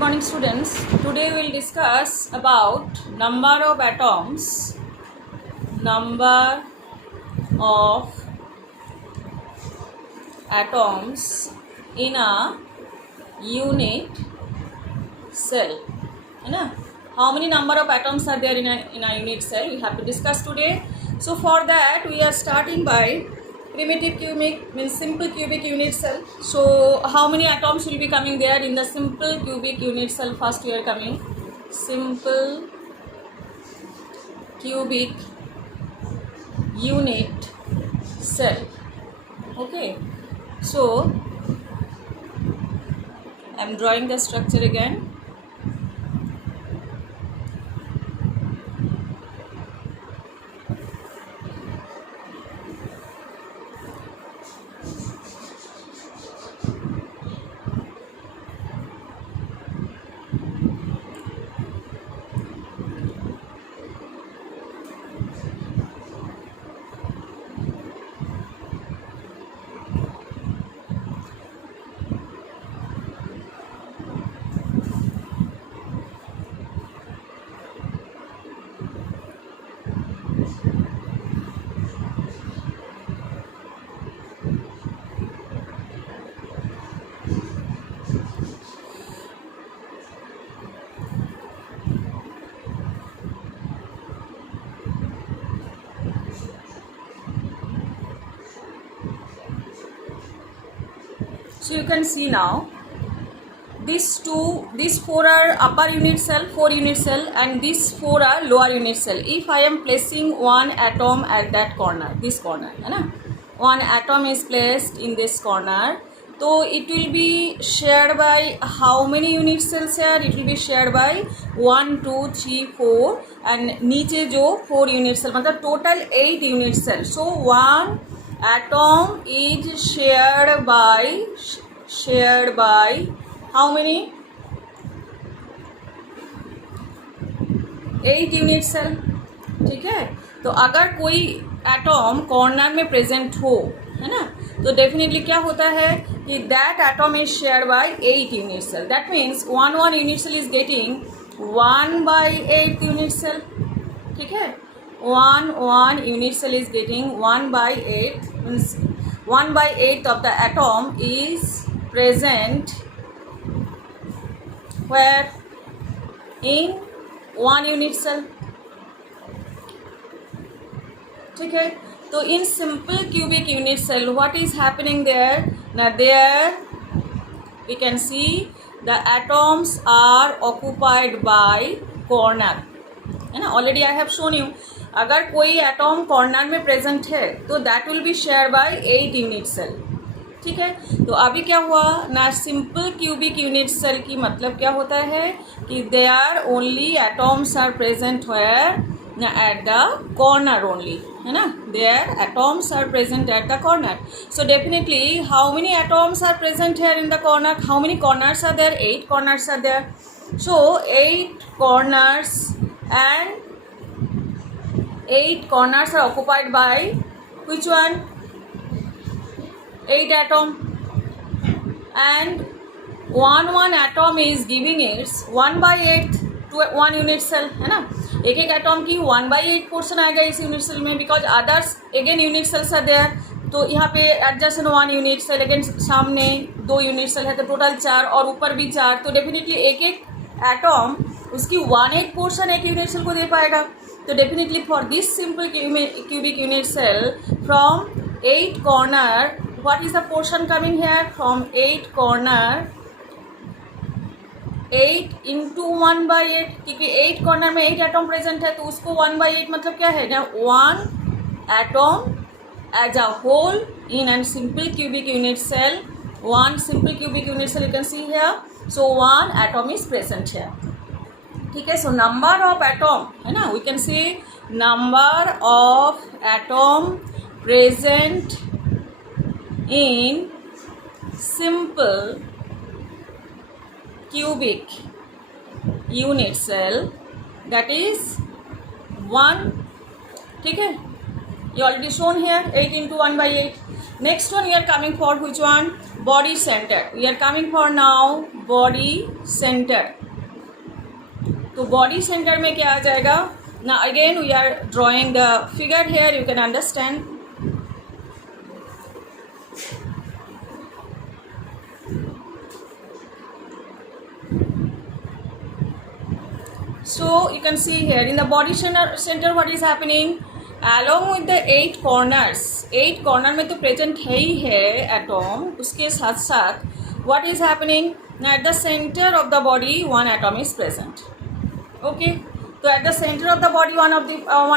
Morning students, today we will discuss about number of atoms in a unit cell, है ना? How many number of atoms are there in a unit cell? We have to discuss today. So for that we are starting by primitive cubic, means simple cubic unit cell. So how many atoms will be coming there in the simple cubic unit cell? First we are coming simple cubic unit cell. Okay, so I am drawing the structure again. So you can see now these four are upper unit cell, 4 unit cell, and these 4 are lower unit cell. If I am placing one atom at that corner, this corner, है ना, one atom is placed in this corner, so it will be shared by how many unit cells here? It will be shared by 1, 2, 3, 4, and नीचे जो 4 unit cell, मतलब total 8 unit cell. So one atom is shared by how many? 8 unit cell. ठीक है, तो अगर कोई atom corner में present हो, है ना, तो डेफिनेटली क्या होता है कि that atom is shared by 8 unit cell. That means one unit cell is getting 1/8 unit cell. ठीक है, one unit cell is getting 1/8, means 1/8 of the atom is present where? In one unit cell. ठीक है, तो in simple cubic unit cell what is happening there? Now there we can see the atoms are occupied by corner, है ना. Already I have shown you, अगर कोई atom corner में present है तो that will be share by 8 unit cell. ठीक है, तो अभी क्या हुआ ना, सिंपल क्यूबिक यूनिट सेल की मतलब क्या होता है कि they are only atoms are present where at the corner only, है ना. There atoms are present at the corner. So definitely how many atoms are present here in the corner? How many corners are there? 8 corners are there. So 8 corners and 8 corners are occupied by which one? 8 atom, and one atom is giving its 1/8 to 1 unit cell, है ना. एक atom की 1/8 portion आएगा इस unit cell में, because others again unit cells are there. तो यहाँ पे एडजस्टेंट 1 यूनिट सेल, अगेन सामने 2 यूनिट सेल है, तो टोटल 4, और ऊपर भी 4. तो डेफिनेटली एक एटॉम उसकी 1/8 पोर्शन एक यूनिट सेल को दे पाएगा. तो definitely for this simple cubic unit cell from 8 corner, what is the portion coming here? From 8 corner, 8 into 1/8, क्योंकि 8 corner में 8 atom present है, तो उसको 1/8 मतलब क्या है ना, 1 atom as a whole in a simple cubic unit cell. One simple cubic unit cell you can see here. So one atom is present here. ठीक है, सो नंबर ऑफ एटॉम, है ना, we can see number of atom present in simple cubic unit cell, that is 1. ठीक है, you already shown here 8 into 1/8. Next one we are coming for which one? body center. We are coming for now body center. तो body center में क्या आ जाएगा? Now again we are drawing the figure here, you can understand. So you can see here in the body center what is happening? Along with the 8 corners, 8 corner में तो present है ही है atom, उसके साथ साथ what is happening? Now at the center of the body one atom is present. Okay, तो at the center of the body one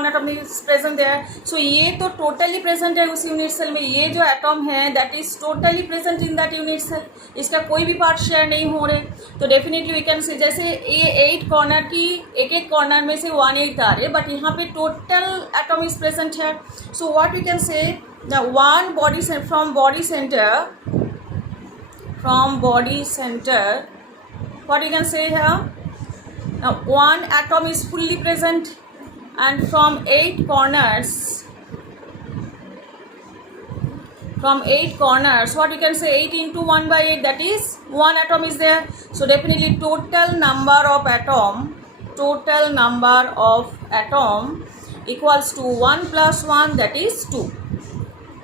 atom is present there. So ये तो totally present है उस unit cell में. ये जो atom है that is totally present in that unit cell. इसका कोई भी पार्ट शेयर नहीं हो रहे. तो डेफिनेटली वी कैन से जैसे ये 8 कॉर्नर की एक कॉर्नर में से 1/8 आ रहे, बट यहाँ पे टोटल एटम इज प्रेजेंट है. So what we can say the one body from body center what you can say here, now one atom is fully present, and from 8 corners what you can say, 8 into 1/8, that is one atom is there. So definitely total number of atom equals to 1 plus 1, that is 2.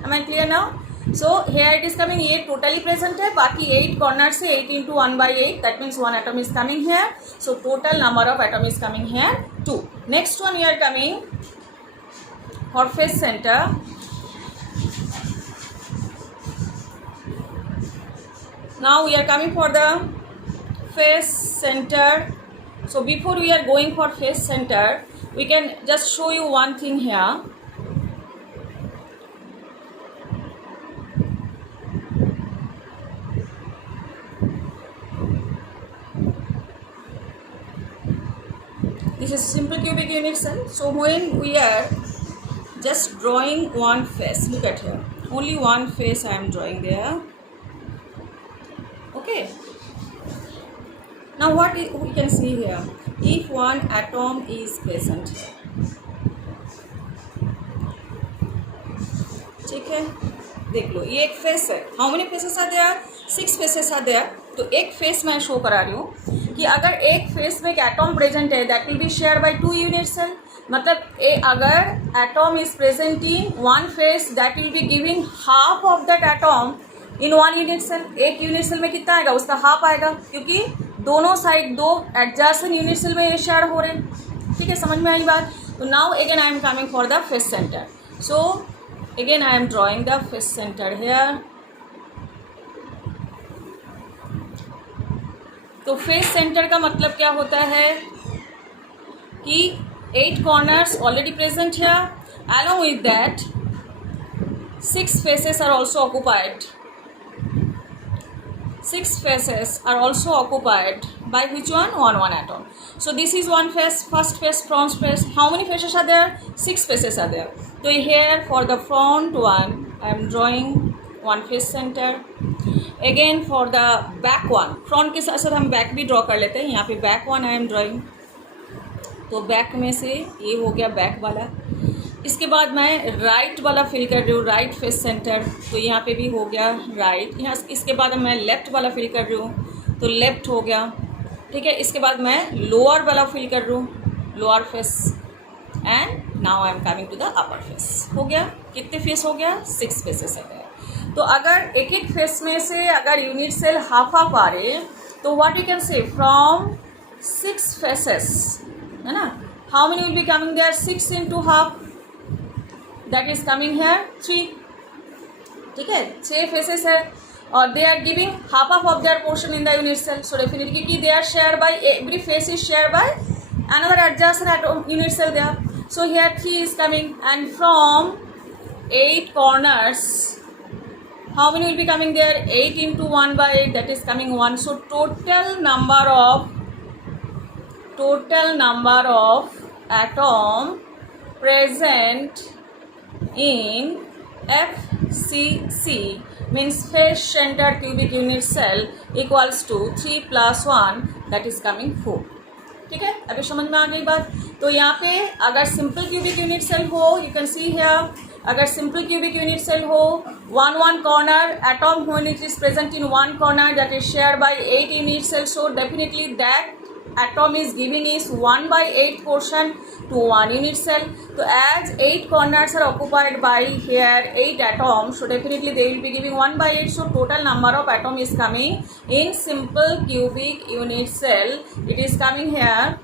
Am I clear now? So here it is coming, ये totally present है, बाकी 8 corners से 8 into 1/8, that means one atom is coming here. So total number of atom is coming here 2. Next one we are coming for face center. Now we are coming for the face center. So before we are going for face center, we can just show you one thing here. This is simple cubic unit cell. So when we are just drawing one face, look at here, only one face I am drawing there. Okay, now what we can see here, if one atom is present here, ठीक है, देख लो ये एक face है. How many faces are there? 6 faces are there. तो एक face मैं show करा रही हूँ कि अगर एक फेस में एक एटॉम प्रेजेंट है that will be share by 2 unit cell. मतलब अगर atom is present in one face that will be giving half of that atom in 1 unit cell. एक यूनिट सेल में कितना आएगा? उसका हाफ आएगा, क्योंकि दोनों साइड 2 एडजस्टेंट यूनिट सेल में ये शेयर हो रहे हैं. ठीक है, समझ में आई बात? तो now again I am coming for the face center. So again I am drawing the face center here. तो फेस सेंटर का मतलब क्या होता है कि 8 कॉर्नर्स ऑलरेडी प्रेजेंट है, along with that 6 faces are also occupied. 6 faces are also occupied by which one? One atom. So this is one face, first face, front face. How many faces are there? 6 faces are there. So here for the front one I am drawing one face center. Again for the back one, front के साथ साथ हम back भी draw कर लेते हैं. यहाँ पे back one I am drawing. तो back में से ये हो गया back वाला. इसके बाद मैं राइट वाला फिल कर रही हूँ, राइट फेस सेंटर. तो यहाँ पे भी हो गया राइट. यहाँ इसके बाद मैं लेफ़्ट वाला फिल कर रही हूँ, तो लेफ़्ट हो गया. ठीक है, इसके बाद मैं लोअर वाला फिल कर रही हूँ, lower face. And now I am coming to the upper face. हो गया. कितने फेस हो गया? 6 फेसेस है. तो अगर एक एक फेस में से अगर यूनिट सेल हाफ हाफ आ रहे, तो what you can say from 6 faces, है ना, how many will be coming there? 6 into half, that is coming here 3. ठीक है, 6 फेसेस है और they are giving half of their portion in the unit cell. So definitely कि they are share by, every face is share by another adjacent atom unit cell there. So here 3 is coming, and from 8 corners how many will be coming there? 8 into 1/8, that is coming 1. So total number of atom present in FCC means face center cubic unit cell equals to 3 plus 1, that is coming 4. ठीक है, अभी समझ में आ गई बात. तो यहाँ पे अगर सिंपल क्यूबिक यूनिट सेल हो, यू कैन सी हियर अगर simple cubic unit cell हो, one corner atom when it is present in one corner that is shared by 8 unit cells, so definitely that atom is giving is 1/8 portion to one unit cell. So as 8 corners are occupied by here 8 atoms, so definitely they will be giving 1/8. So total number of atom is coming in simple cubic unit cell. It is coming here.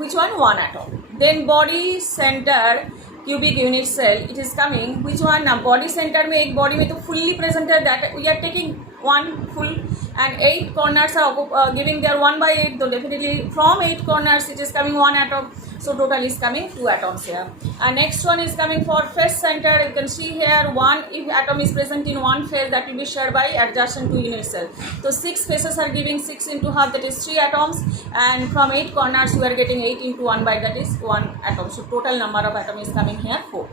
Which one? One atom. Then body center cubic unit cell, it is coming which one? Now body center में एक body में तो fully present है, that we are taking one full, and 8 corners are giving their 1/8, so definitely from 8 corners it is coming one atom, so total is coming 2 atoms here. And next one is coming for face center. You can see here one, if atom is present in one face, that will be shared by adjacent 2 unit cell. So 6 faces are giving 6 into half, that is 3 atoms, and from 8 corners we are getting 8 into 1 by, that is 1 atom. So total number of atom is coming here 4.